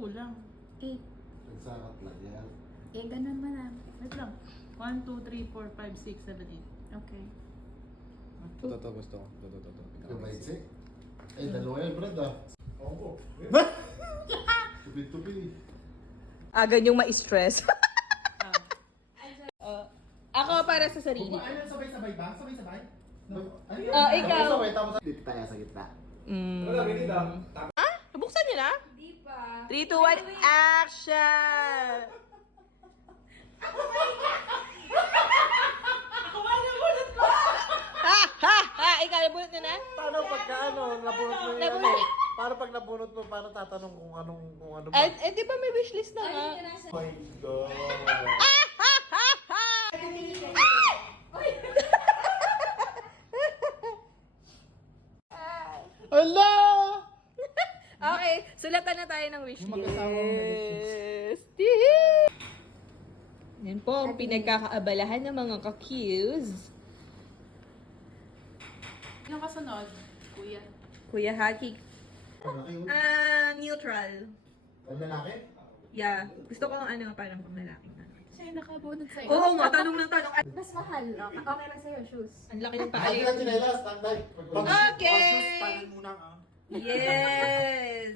kulang? 8. Nagsakat lang yan. Eh, ganun man lang. Wait lang. 1, 2, 3, 4, 5, 6, 7, 8. Okay. Toto gusto ko. Toto. Kumaitsi. Eh, dalawa yan, Brad ah. Oo. Tupid-tupid. Agad yung ma-stress. Ako para sa sarili. Ano, sabay-sabay ba? Sabay-sabay? Ikaw. Sabay, tapos dito tayo sa gitna. Nabuksan niyo na? Hindi pa. 3, 2, 1, action! Ha! Ikaw, nabunot na na? Paano pagka ano, nabunot mo yung Nabunot. ano? Paano pag nabunot mo, paano tatanong kung ano ba? Di ba may wishlist na nga? Oh my God. Hello! Okay, sulatan na tayo ng wishlist. Yan po ang pinagkakaabalahan ng mga ka-cues. Yung kasunod, kuya. Kuya Haki. Lalaki yun. Neutral. Ang lalaki? Yeah. Gusto ko ang ano, parang pang lalaki na. Siya yung nakabunod sa'yo. Oo nga, tanong ng tanong. Mas mahal. Okay lang sa'yo, shoes. Ang laki ng Ay, paa. lang sinelas, tangday. Okay! Tanan muna ah. Yes!